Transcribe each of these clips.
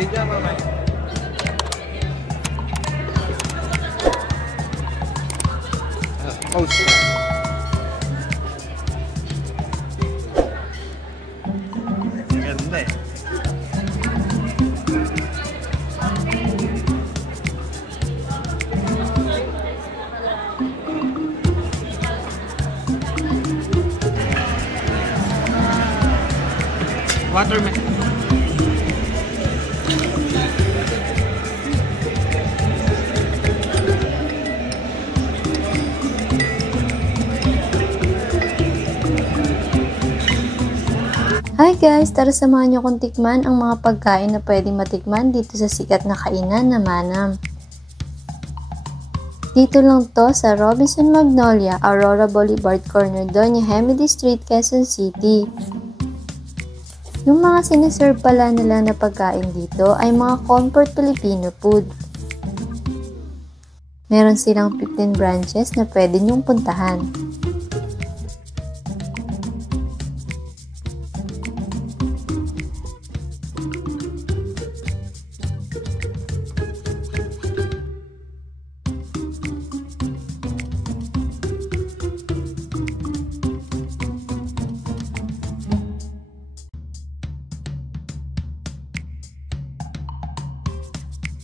Video mamay. Pause na. Ganda eh. Watermelon. Hi guys! Tara samahan niyo kong tikman ang mga pagkain na pwedeng matikman dito sa sikat na kainan na Manam. Dito lang to sa Robinson Magnolia, Aurora Boulevard Corner, Doña Hemedy Street, Quezon City. Yung mga siniserve pala nila na pagkain dito ay mga comfort Filipino food. Meron silang 15 branches na pwede nyong puntahan.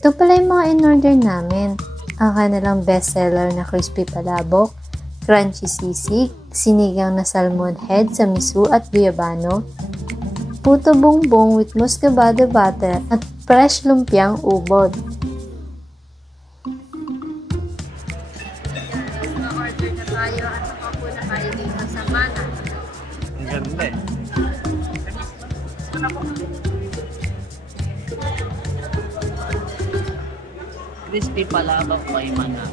Ito pala yung mga in-order namin. Ang kanilang bestseller na crispy palabok, crunchy sisig, sinigang na salmon head sa miso at guyabano, puto bongbong with muscovado butter at fresh lumpiang ubod. Na-order na tayo at nakapo na tayo dito sa Manam. Ang ganda eh. Crispy palabok kay Manam.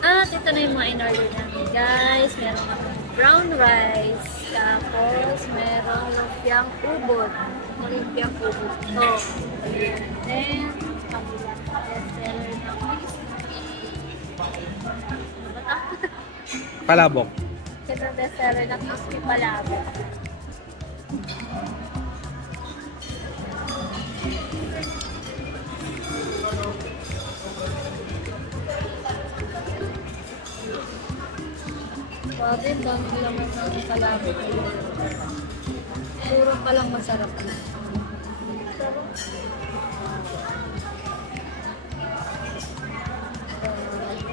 At ito na yung mga in-order namin guys. Meron akong brown rice. Tapos merong lumpiang ubod. Lumpiang ubod to. Then, kabilang bestseller na crispy. Palabok. Ito bestseller na crispy palabok. Grabe, dami naman ng palabok. Puro palang masarap.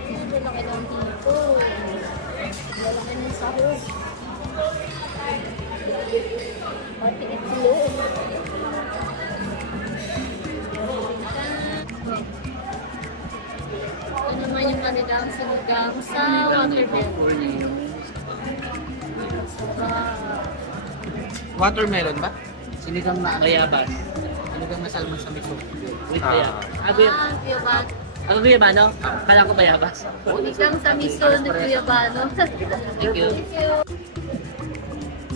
Hindi laki lang dito. Malaki ng sahog. Pati itlog. Ito naman yung kanilang sinigang sa watermelon. Watermelon ba? Sinigang na bayabas. Sinigang na salmon sa miso. With bayabas. Guyabano. Ano guyabano? Kala ko bayabas. Sinigang sa miso ni Guyabano. Thank you.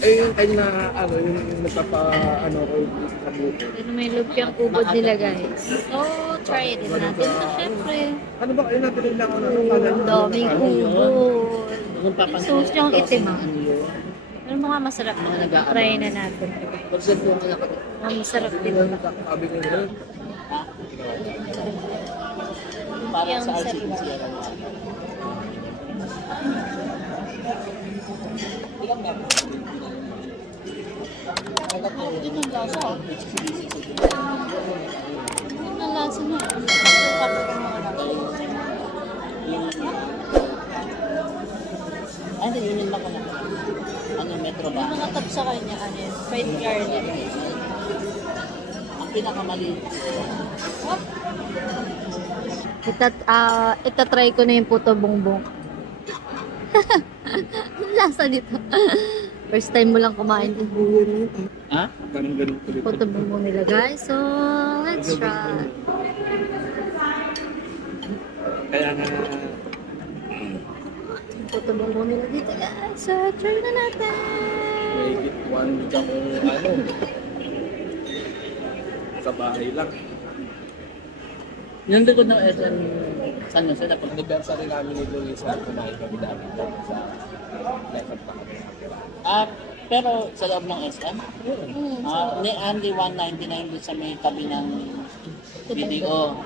Ay na ano yung nagpapa ano ko kabuto. Ito may lumpiang ubod nila guys. So, try din natin ito syempre. Ano ba kayo natin lang ano Ang daming ubod. Nung papansin. Sauce yung itim ah. Pero mga masarap na. Try na natin. Pagsan po ko lang. Mga masarap din. Sabi ko yun. Parang sa Yung RCTC. Yun ang lasa. Yun ang lasa na. Hindi, yun yung baka lang. Ano, metro ba? Ang atap sa kanya, ano yun, fried garlic. Ang pinakamaliit. Itatry ko na yung puto bongbong. Lasa dito. First time mo lang kumain din. Ha? Parang ganun ulit. Puto bongbong nila guys. So, let's try. Kaya nga, Puto bongbong nila dito guys. So, try na natin. may get one week ako, ano, sa bahay lang. Yung likod ng SM San Jose, dapat Anniversary namin ni Luis, kumain kami dami sa Leopard pa kami. pero sa loob ng SM, Mm. ni Andy 199 doon sa may tabi ng video.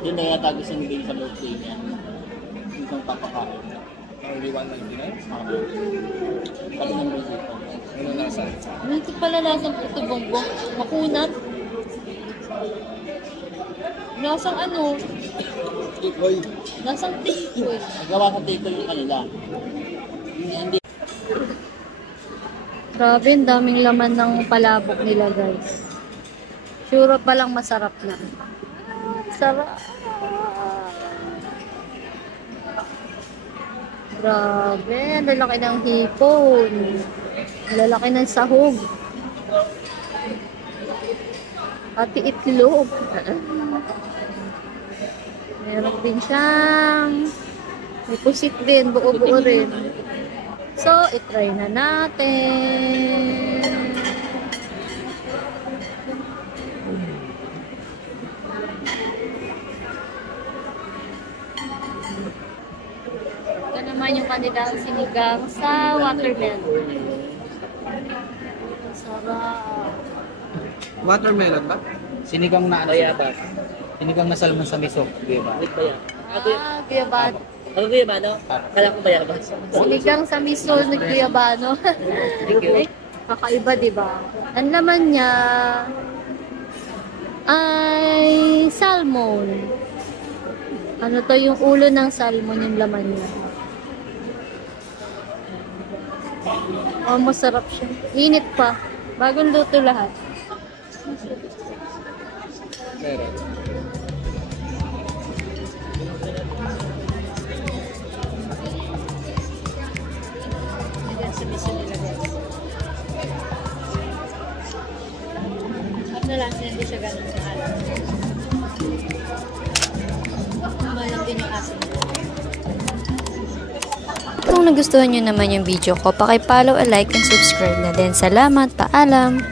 Doon na yata gusto nibigay sa birthday niya. Yung papakain. Only 199? Tabi ng video. Ano nasa? Ito pala lasang puto bongbong. Makunat. Lasang ano? Hoy, Lasang tikoy. Nagawa sa tito yung kanila. Hindi. Grabe, ang daming laman ng palabok nila guys. Sure pa lang masarap na. Sarap. Grabe, ang lalaki ng hipon. Ang lalaki ng sahog. Pati itlog. Meron din siyang may pusit din, buo-buo rin. So, itry na natin. Ito naman yung kanilang sinigang sa watermelon. Sarap. watermelon ba? Sinigang na bayabas. Sinigang na salmon sa miso. Diba? Guyabano. Ano guyabano? Kala ko bayabas. Sinigang sa miso ng guyabano. Kakaiba, diba? Ang laman niya ay salmon. Ano to, yung ulo ng salmon yung laman niya. Oh, masarap siya. Init pa. Bagong luto lahat. Meron. Ayan sa miso nila guys. Ano lang, hindi siya ganun sa alam. Malam din yung asin. Kung nagustuhan nyo naman yung video ko, paki-follow, like, and subscribe na din. Salamat, paalam!